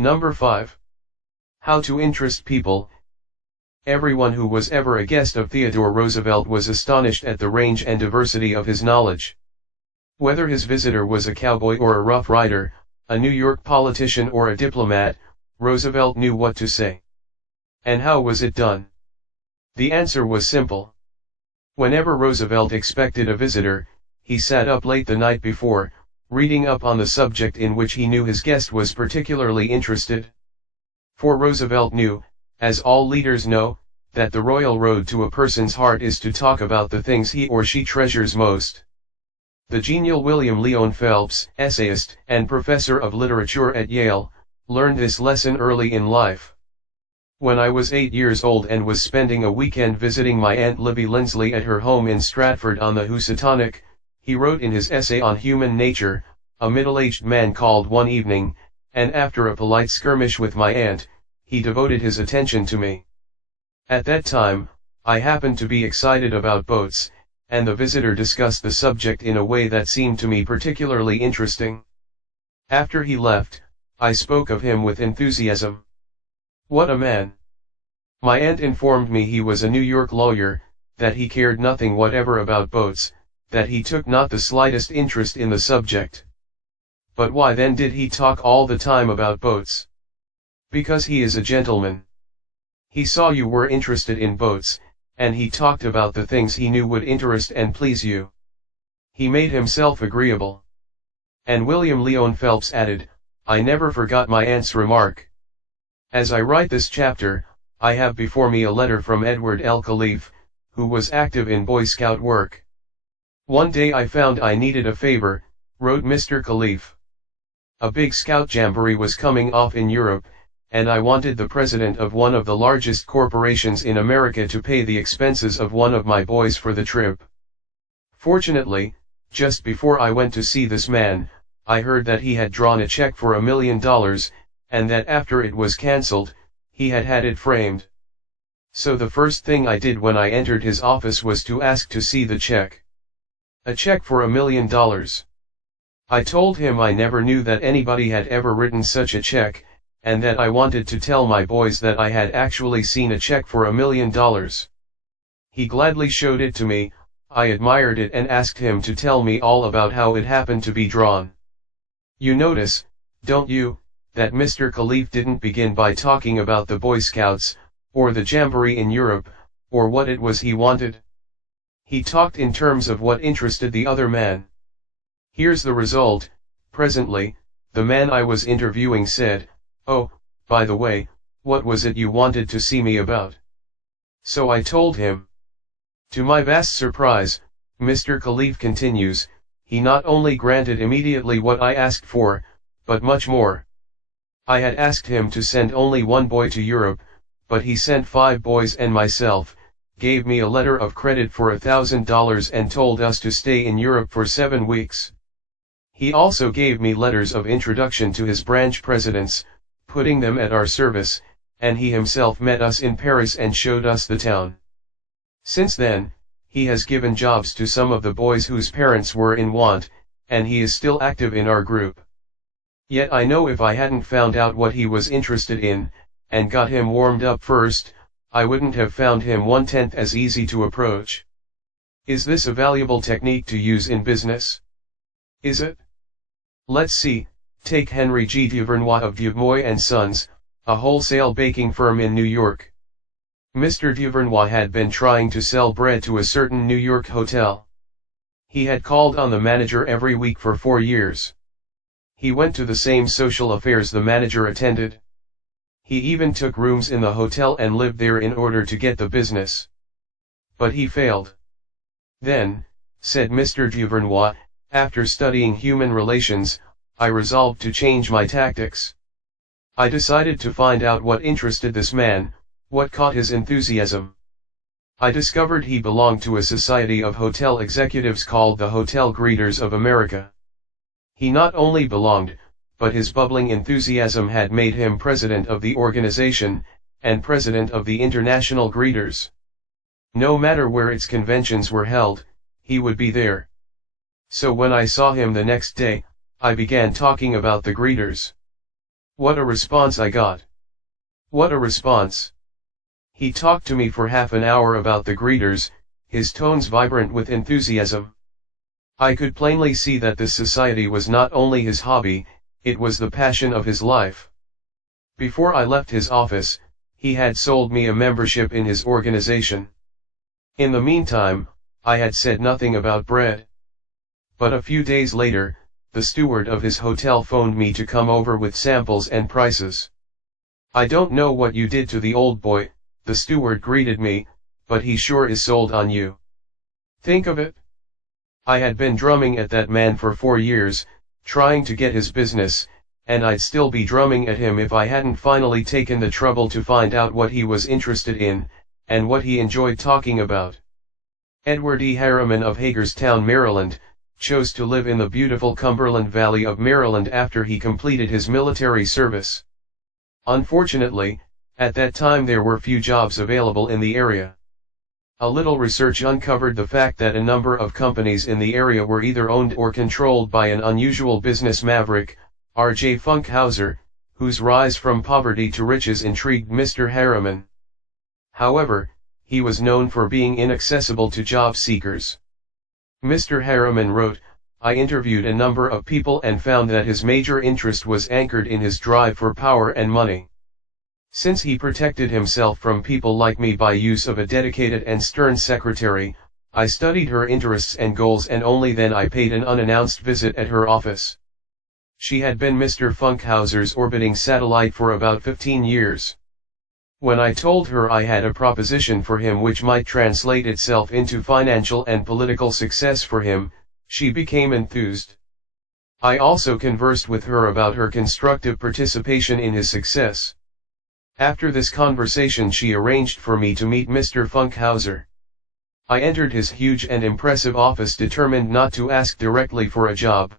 Number 5. How to interest people. Everyone who was ever a guest of Theodore Roosevelt was astonished at the range and diversity of his knowledge. Whether his visitor was a cowboy or a rough rider, a New York politician or a diplomat, Roosevelt knew what to say. And how was it done? The answer was simple. Whenever Roosevelt expected a visitor, he sat up late the night before, reading up on the subject in which he knew his guest was particularly interested. For Roosevelt knew, as all leaders know, that the royal road to a person's heart is to talk about the things he or she treasures most. The genial William Lyon Phelps, essayist and professor of literature at Yale, learned this lesson early in life. When I was 8 years old and was spending a weekend visiting my Aunt Livy Lindsley at her home in Stratford on the Housatonic, he wrote in his essay on human nature, a middle-aged man called one evening, and after a polite skirmish with my aunt, he devoted his attention to me. At that time, I happened to be excited about boats, and the visitor discussed the subject in a way that seemed to me particularly interesting. After he left, I spoke of him with enthusiasm. What a man! My aunt informed me he was a New York lawyer, that he cared nothing whatever about boats, that he took not the slightest interest in the subject. But why then did he talk all the time about boats? Because he is a gentleman. He saw you were interested in boats, and he talked about the things he knew would interest and please you. He made himself agreeable. And William Lyon Phelps added, I never forgot my aunt's remark. As I write this chapter, I have before me a letter from Edward L. Khalif, who was active in Boy Scout work. One day I found I needed a favor, wrote Mr. Khalif. A big scout jamboree was coming off in Europe, and I wanted the president of one of the largest corporations in America to pay the expenses of one of my boys for the trip. Fortunately, just before I went to see this man, I heard that he had drawn a check for $1 million, and that after it was cancelled, he had had it framed. So the first thing I did when I entered his office was to ask to see the check. A check for $1 million. I told him I never knew that anybody had ever written such a check, and that I wanted to tell my boys that I had actually seen a check for $1 million. He gladly showed it to me. I admired it and asked him to tell me all about how it happened to be drawn. You notice, don't you, that Mr. Khalif didn't begin by talking about the Boy Scouts, or the Jamboree in Europe, or what it was he wanted. He talked in terms of what interested the other man. Here's the result. Presently, the man I was interviewing said, "Oh, by the way, what was it you wanted to see me about?" So I told him. To my vast surprise, Mr. Khalif continues, he not only granted immediately what I asked for, but much more. I had asked him to send only one boy to Europe, but he sent 5 boys and myself, gave me a letter of credit for $1,000 and told us to stay in Europe for 7 weeks. He also gave me letters of introduction to his branch presidents, putting them at our service, and he himself met us in Paris and showed us the town. Since then, he has given jobs to some of the boys whose parents were in want, and he is still active in our group. Yet I know if I hadn't found out what he was interested in, and got him warmed up first, I wouldn't have found him 1/10 as easy to approach. Is this a valuable technique to use in business? Is it? Let's see. Take Henry G. Duvernois of Duvernois & Sons, a wholesale baking firm in New York. Mr. Duvernois had been trying to sell bread to a certain New York hotel. He had called on the manager every week for 4 years. He went to the same social affairs the manager attended. He even took rooms in the hotel and lived there in order to get the business. But he failed. Then, said Mr. Duvernois, after studying human relations, I resolved to change my tactics. I decided to find out what interested this man, what caught his enthusiasm. I discovered he belonged to a society of hotel executives called the Hotel Greeters of America. He not only belonged, but his bubbling enthusiasm had made him president of the organization, and president of the International Greeters. No matter where its conventions were held, he would be there. So when I saw him the next day, I began talking about the greeters. What a response I got. What a response. He talked to me for half an hour about the greeters, his tones vibrant with enthusiasm. I could plainly see that this society was not only his hobby, it was the passion of his life. Before I left his office, he had sold me a membership in his organization. In the meantime, I had said nothing about bread. But a few days later, the steward of his hotel phoned me to come over with samples and prices. "I don't know what you did to the old boy," the steward greeted me, "but he sure is sold on you. Think of it. I had been drumming at that man for 4 years, trying to get his business, and I'd still be drumming at him if I hadn't finally taken the trouble to find out what he was interested in, and what he enjoyed talking about." Edward E. Harriman of Hagerstown, Maryland, chose to live in the beautiful Cumberland Valley of Maryland after he completed his military service. Unfortunately, at that time there were few jobs available in the area. A little research uncovered the fact that a number of companies in the area were either owned or controlled by an unusual business maverick, R.J. Funkhauser, whose rise from poverty to riches intrigued Mr. Harriman. However, he was known for being inaccessible to job seekers. Mr. Harriman wrote, "I interviewed a number of people and found that his major interest was anchored in his drive for power and money. Since he protected himself from people like me by use of a dedicated and stern secretary, I studied her interests and goals, and only then I paid an unannounced visit at her office. She had been Mr. Funkhauser's orbiting satellite for about 15 years. When I told her I had a proposition for him which might translate itself into financial and political success for him, she became enthused. I also conversed with her about her constructive participation in his success. After this conversation she arranged for me to meet Mr. Funkhauser. I entered his huge and impressive office determined not to ask directly for a job.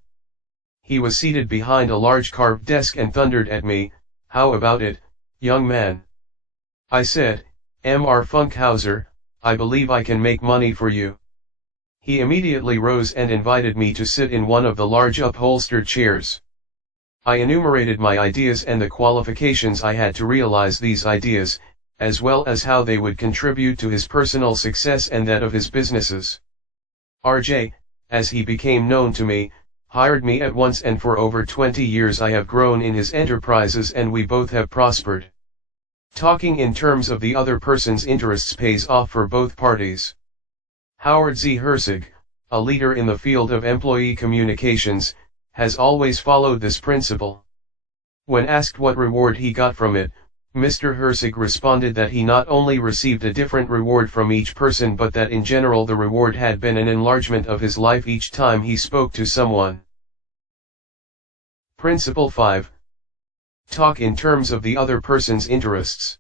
He was seated behind a large carved desk and thundered at me, 'How about it, young man?' I said, 'Mr. Funkhauser, I believe I can make money for you.' He immediately rose and invited me to sit in one of the large upholstered chairs. I enumerated my ideas and the qualifications I had to realize these ideas, as well as how they would contribute to his personal success and that of his businesses. R.J., as he became known to me, hired me at once, and for over 20 years I have grown in his enterprises and we both have prospered. Talking in terms of the other person's interests pays off for both parties." Howard Z. Herzig, a leader in the field of employee communications, has always followed this principle. When asked what reward he got from it, Mr. Herzig responded that he not only received a different reward from each person but that in general the reward had been an enlargement of his life each time he spoke to someone. Principle 5. Talk in terms of the other person's interests.